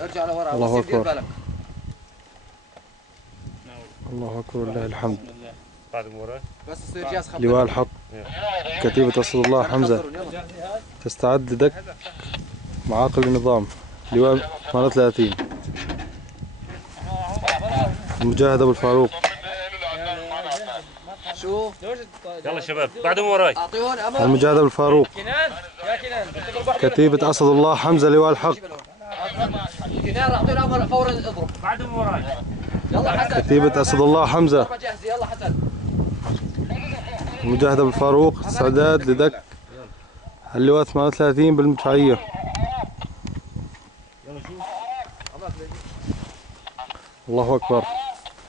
ارجع لورا. الله دير أكبر. بالك. الله أكبر ولله الحمد. بس يصير جاهز خبر. لواء الحق كتيبة أسد الله حمزة تستعد لدك معاقل النظام. لواء 38 المجاهد أبو الفاروق. شو؟ يلا شباب بعدهم وراي. اعطيهم امر. المجاهد أبو الفاروق كتيبة أسد الله حمزة لواء الحق. كنان اعطيهم امر فورا اضرب. بعدهم وراي. يلا حسن. كتيبة أسد الله حمزة ضربة جاهزة. يلا حسن. المجاهد أبو الفاروق استعداد لدك اللواء 38 بالمدفعية. الله أكبر.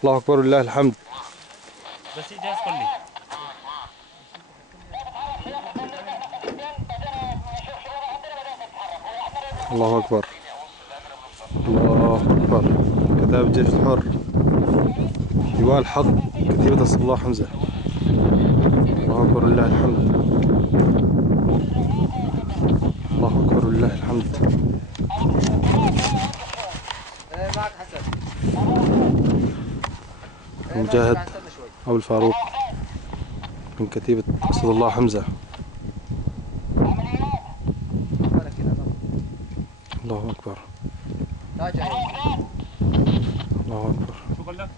الله أكبر ولله الحمد. بس جاهز كلي. الله أكبر. الله أكبر. كتاب الجيش الحر لواء الحق كتيبة أسد الله حمزة. الله أكبر لله الحمد. الله أكبر لله الحمد. معك حسن. المجاهد أبو الفاروق من كتيبة أسد الله حمزة. الله أكبر. راجع. الله أكبر. شو قال لك؟